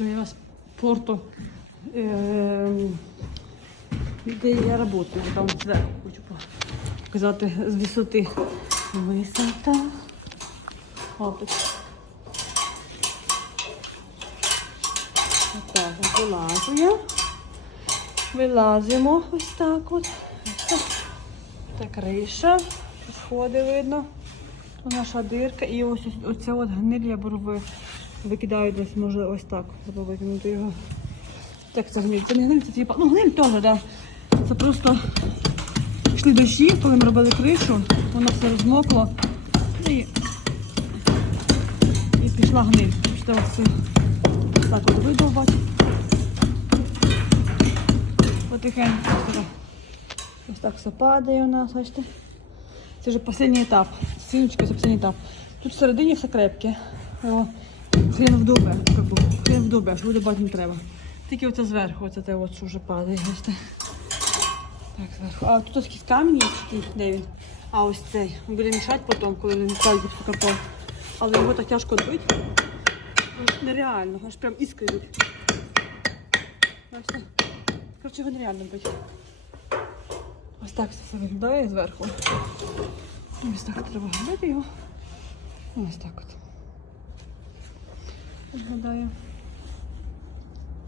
що я з порту, е, де я працюю, там зверху хочу показати з висоти. Висота. Опит. Так, от я. Вилазимо ось так от. Ось. Та криша. Сходи видно. Наша дирка. І ось ось- оце от гниль я беру ви- викидаю десь, може ось так. Треба викинути його. Так, це гниль. Це не гниль, це типа. Ну, гниль теж, так. Да. Це просто йшли дощі, коли ми робили кришу, воно все розмокло. І, і пішла гниль. Пішла ось так от видовбати. Потихеньку. Ось так все падає у нас, бачите. Це вже останній етап. Стіночка це останній етап. Тут всередині все крепке. О, хрен в дубе, би, хрен в дубе, аж видобати не треба. Тільки оце зверху, оце те от, вже падає, бачите. Так, зверху. А тут ось камінь є де він? А ось цей. Він буде мішати потім, коли він відправить в картон. Але його так тяжко добити. Нереально, аж прям іскри йдуть. Коротше, його нереально бити. Ось так все виглядає зверху. Ось так треба робити його. Ось так от. Виглядає.